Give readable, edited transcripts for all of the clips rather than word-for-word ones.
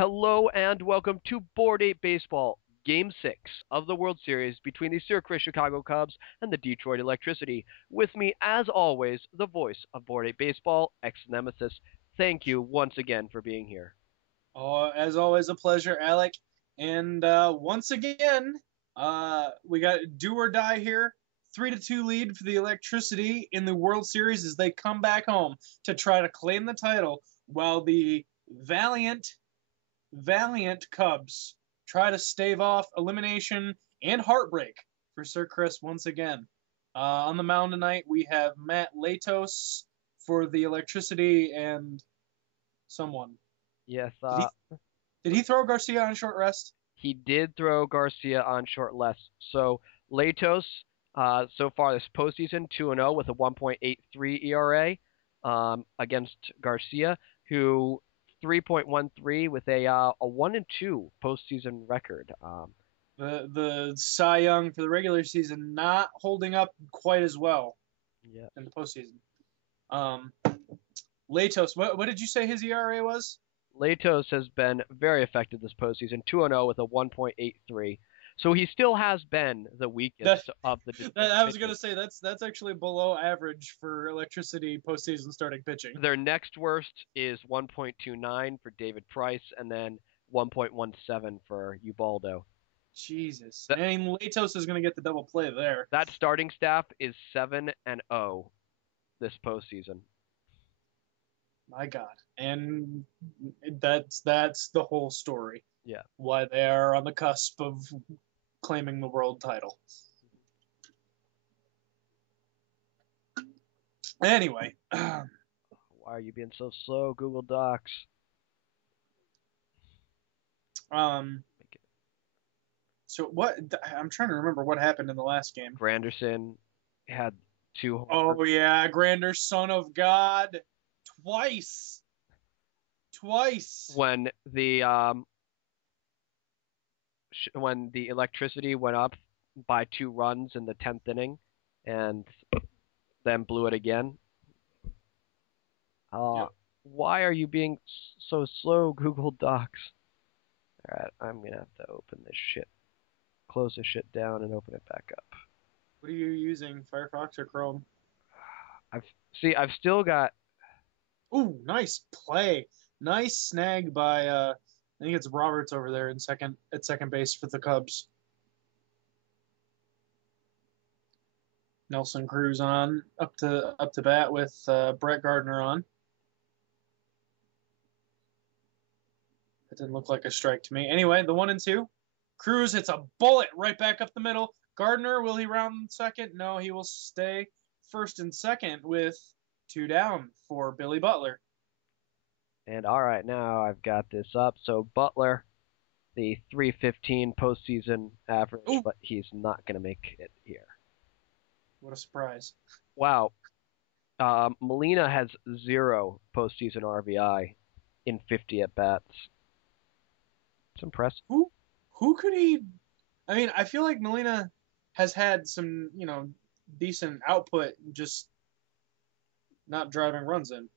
Hello and welcome to Board 8 Baseball, Game 6 of the World Series between the Syracuse Chicago Cubs and the Detroit Electricity. With me, as always, the voice of Board 8 Baseball, ex-nemesis. Thank you once again for being here. As always, a pleasure, Alec. And once again, we got do or die here. 3-2 lead for the Electricity in the World Series as they come back home to try to claim the title, while the valiant Cubs try to stave off elimination and heartbreak for Sir Chris once again. On the mound tonight, we have Matt Latos for the Electricity and someone. Yes, Did he throw Garcia on short rest? he did throw Garcia on short rest. So Latos, so far this postseason, 2-0 with a 1.83 ERA against Garcia, who 3.13 with a 1-2 postseason record. The Cy Young for the regular season not holding up quite as well in the postseason. Latos, what did you say his ERA was? Latos has been very effective this postseason, 2-0 with a 1.83. So he still has been the weakest of the. I was going to say that's actually below average for Electricity postseason starting pitching. Their next worst is 1.29 for David Price, and then 1.17 for Ubaldo. Jesus, and Latos is going to get the double play there. That starting staff is 7-0 this postseason. My God, and that's the whole story. Yeah, why they are on the cusp of claiming the world title. Anyway, why are you being so slow, Google Docs? So what? I'm trying to remember what happened in the last game. Granderson had 2 homers. Oh yeah, Grander, son of God, twice. When the Electricity went up by 2 runs in the 10th inning, and then blew it again. Yep. Why are you being so slow, Google Docs? All right, I'm gonna have to open this shit, close this shit down, and open it back up. What are you using, Firefox or Chrome? I've still got. Ooh, nice play, nice snag by I think it's Roberts over there at second base for the Cubs. Nelson Cruz on up to bat with Brett Gardner on. That didn't look like a strike to me. Anyway, the 1-2. Cruz hits a bullet right back up the middle. Gardner, will he round second? No, he will stay first and second with 2 down for Billy Butler. And all right, now I've got this up. So Butler, the 315 postseason average, Ooh. But he's not going to make it here. What a surprise. Wow. Molina has 0 postseason RBI in 50 at-bats. It's impressive. Who could he... I mean, I feel like Molina has had some, decent output, just not driving runs in.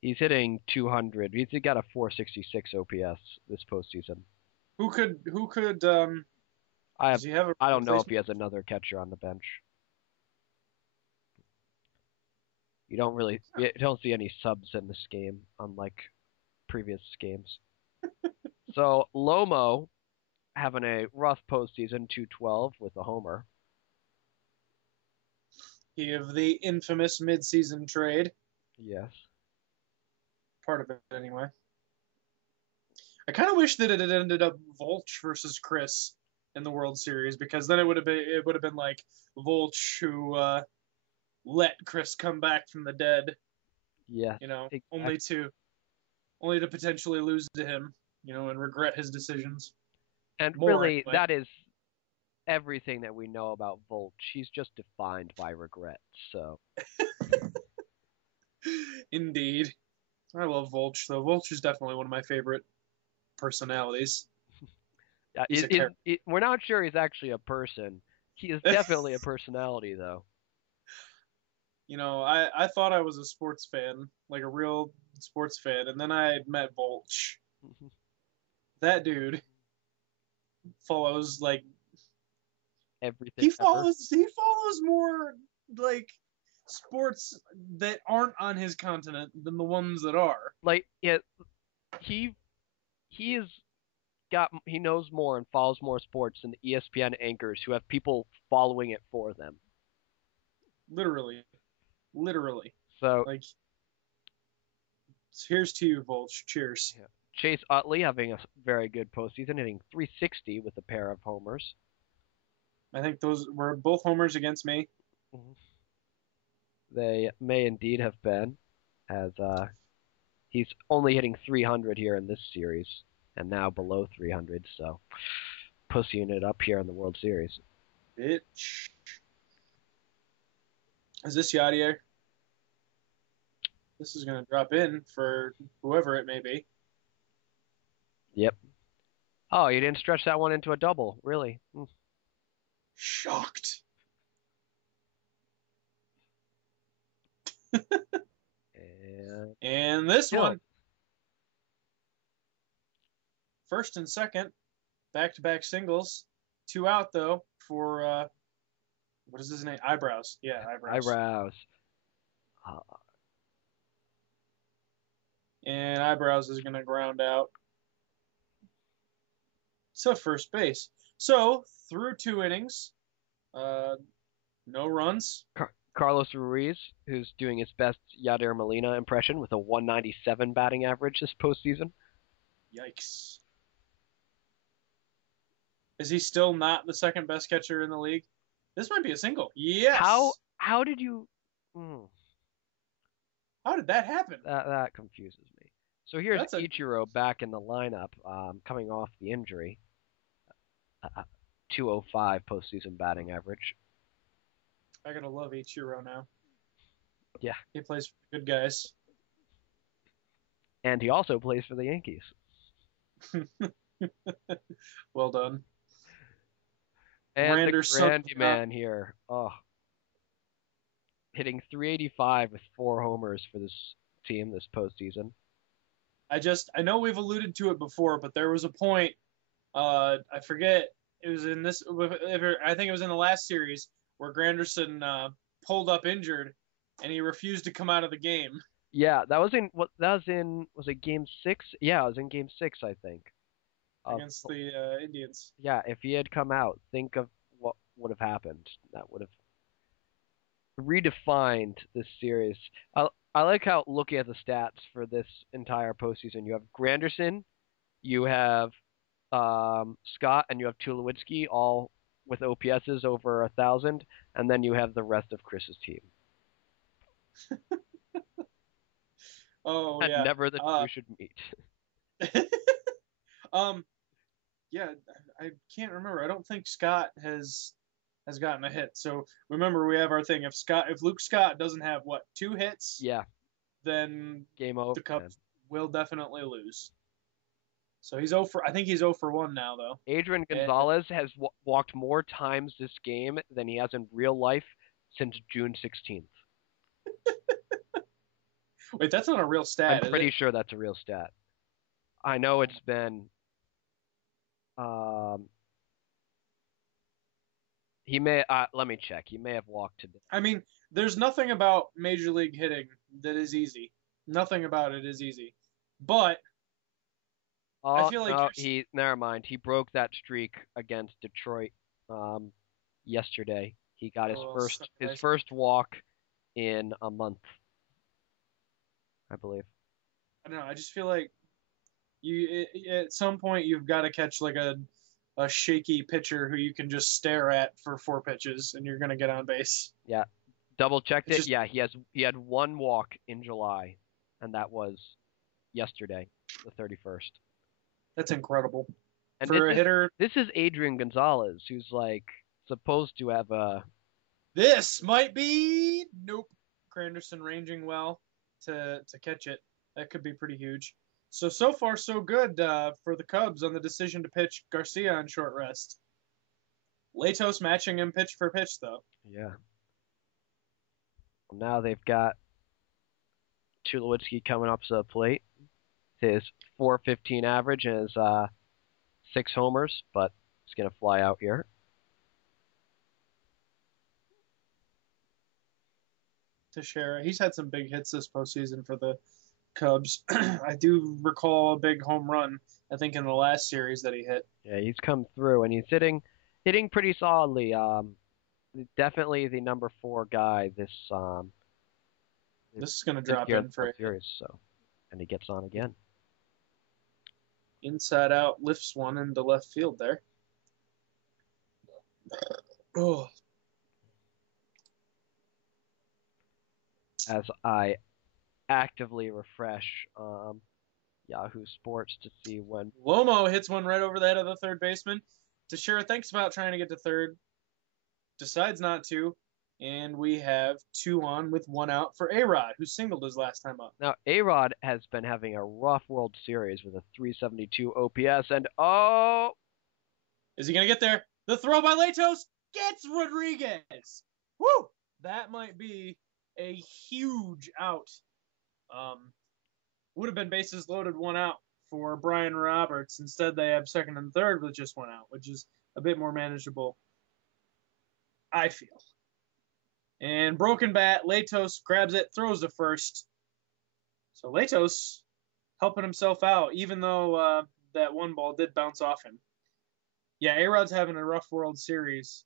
He's hitting 200. He's got a 466 OPS this postseason. Who could I don't know if he has another catcher on the bench. You don't see any subs in this game, unlike previous games. So Lomo having a rough postseason, 212 with a homer. He of the infamous midseason trade. Yes. Part of it, anyway. I kind of wish that it had ended up Volch versus Chris in the World Series, because then it would have been like Volch who let Chris come back from the dead. Yeah. Exactly. only to potentially lose to him, and regret his decisions. And really, that is everything that we know about Volch. He's just defined by regret. So. Indeed. I love Volch, though. Volch is definitely one of my favorite personalities. We're not sure he's actually a person. He is definitely a personality, though. I thought I was a sports fan, like a real sports fan, and then I met Volch. That dude follows like Everything ever. he follows more like sports that aren't on his continent than the ones that are. Like, yeah, he is he knows more and follows more sports than the ESPN anchors who have people following it for them. Literally. So Like, here's to you, Volch. Cheers. yeah. Chase Utley having a very good postseason, hitting 360 with a pair of homers. I think those were both homers against me. They may indeed have been, as he's only hitting 300 here in this series, and now below 300, so pussying it up here in the World Series. Bitch. Is this Yadier? This is going to drop in for whoever it may be. Yep. Oh, you didn't stretch that one into a double, really? Shocked. And this one. First and second, back-to-back singles. 2 out, though, for, what is his name? Eyebrows. Yeah, Eyebrows. And Eyebrows is going to ground out to first base. So, through 2 innings, no runs. Carlos Ruiz, who's doing his best Yadier Molina impression with a 197 batting average this postseason. Yikes. Is he still not the second best catcher in the league? This might be a single. Yes. How did you? How did that happen? That confuses me. So here's Ichiro back in the lineup, coming off the injury. 205 postseason batting average. I gotta love Ichiro now. Yeah. He plays for the good guys. And he also plays for the Yankees. Well done. And the Randy man here. Oh. Hitting 385 with 4 homers for this team this postseason. I know we've alluded to it before, but there was a point, I forget, it was in this, I think it was in the last series, where Granderson pulled up injured, and he refused to come out of the game. Yeah, was it Game 6? Yeah, it was in Game 6, I think. Against the Indians. Yeah, if he had come out, think of what would have happened. That would have redefined this series. I like how, looking at the stats for this entire postseason, you have Granderson, you have Scott, and you have Tulowitzki, all with OPSs over 1,000, and then you have the rest of Chris's team. Oh, and yeah. Never the two should meet. Yeah, I can't remember. I don't think Scott has gotten a hit. So remember, we have our thing. If Luke Scott doesn't have 2 hits, yeah, then game over. The Cubs will definitely lose. So he's 0 for. I think he's 0 for 1 now, though. Adrian Gonzalez has walked more times this game than he has in real life since June 16th. Wait, that's not a real stat. I'm pretty sure that's a real stat. I know it's been. He may. Let me check. He may have walked today. I mean, there's nothing about Major League hitting that is easy. Nothing about it is easy. But I feel like never mind. He broke that streak against Detroit yesterday. He got his first walk in a month, I believe. I don't know. I just feel like at some point you've got to catch like a shaky pitcher who you can just stare at for 4 pitches and you're gonna get on base. Yeah, double checked it. Yeah, he had 1 walk in July, and that was yesterday, the 31st. That's incredible. And for a hitter, this is Adrian Gonzalez, who's like supposed to have a. This might be nope. Granderson ranging well to catch it. That could be pretty huge. So far, so good for the Cubs on the decision to pitch Garcia on short rest. Latos matching him pitch for pitch, though. Yeah. Well, now they've got Tulowitzki coming up to the plate. His 415 average and his 6 homers, but he's going to fly out here. Teixeira, he's had some big hits this postseason for the Cubs. I do recall a big home run, I think, in the last series that he hit. Yeah, he's come through, and he's hitting pretty solidly. Definitely the number 4 guy this is going to drop in for a series. So, and he gets on again. Inside out, lifts one into left field there. Oh. As I actively refresh Yahoo Sports to see when Lomo hits one right over the head of the third baseman. Teixeira thinks about trying to get to third, decides not to, and we have 2 on with 1 out for A-Rod, who singled his last time up. Now, A-Rod has been having a rough World Series with a 372 OPS, and oh! Is he going to get there? The throw by Latos gets Rodriguez! Woo! That might be a huge out. Would have been bases loaded, 1 out for Brian Roberts. Instead, they have second and third with just 1 out, which is a bit more manageable, I feel. And broken bat, Latos grabs it, throws to first. So Latos helping himself out, even though that 1 ball did bounce off him. Yeah, A-Rod's having a rough World Series.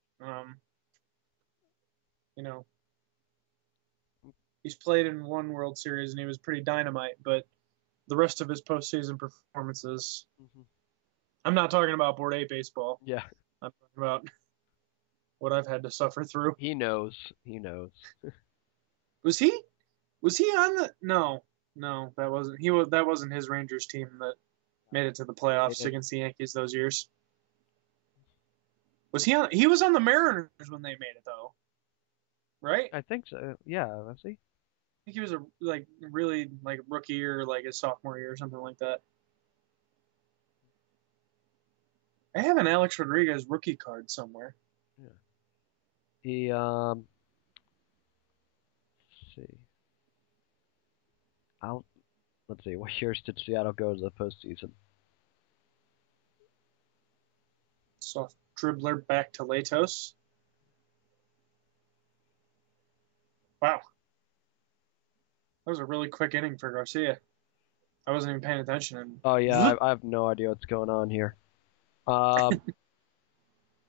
He's played in 1 World Series and he was pretty dynamite, but the rest of his postseason performances, I'm not talking about Board 8 baseball. Yeah. I'm talking about what I've had to suffer through. He knows. Was he on the? No, that wasn't. That wasn't his Rangers team that made it to the playoffs against the Yankees those years. Was he on? He was on the Mariners when they made it, though. Right? I think so. Yeah, was he? I think he was a really rookie or his sophomore year or something like that. I have an Alex Rodriguez rookie card somewhere. Yeah. He let's see. Let's see. What years did Seattle go to the postseason? Soft dribbler back to Latos. Wow. That was a really quick inning for Garcia. I wasn't even paying attention. Oh, yeah. I have no idea what's going on here.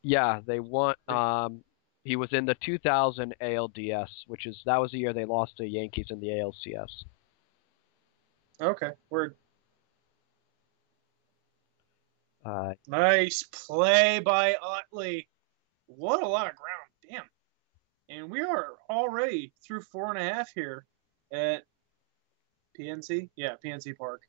Yeah, they won. He was in the 2000 ALDS, that was the year they lost to the Yankees in the ALCS. Okay, word. Nice play by Utley. What a lot of ground. Damn. And we are already through 4.5 here at PNC. Yeah, PNC Park.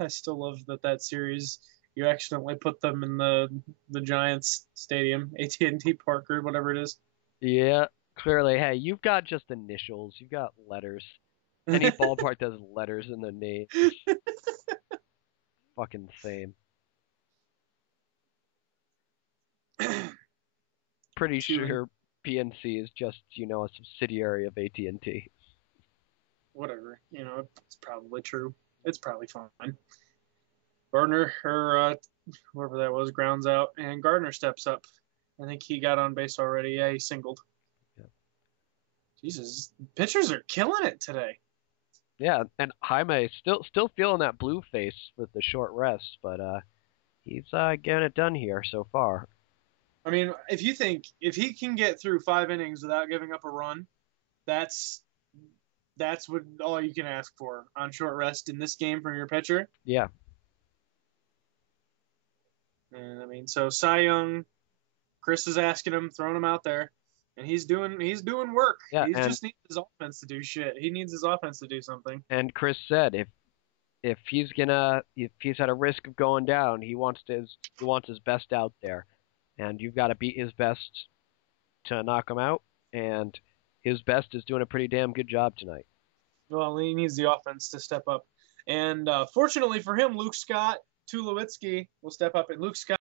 I still love that series. You accidentally put them in the Giants stadium, AT&T Park or whatever it is. Yeah, clearly. Hey, you've got just initials. You've got letters. Any ballpark does letters in the name. Fucking same. Pretty sure PNC is just, a subsidiary of AT&T. Whatever. It's probably true. It's probably fine. Gardner, or whoever that was, grounds out, and Gardner steps up. I think he got on base already. Yeah, he singled. Yeah. Jesus, pitchers are killing it today. Yeah, and Jaime still feeling that blue face with the short rest, but he's getting it done here so far. I mean, if he can get through 5 innings without giving up a run, that's what all you can ask for on short rest in this game from your pitcher. Yeah. And I mean, so Cy Young, Chris is asking him, throwing him out there, and he's doing work. Yeah, he just needs his offense to do shit. He needs his offense to do something. And Chris said if he's at a risk of going down, he wants his best out there, and you've got to beat his best to knock him out, and his best is doing a pretty damn good job tonight. Well, he needs the offense to step up. And fortunately for him, Luke Scott, Tulowitzki will step up, and Luke Scott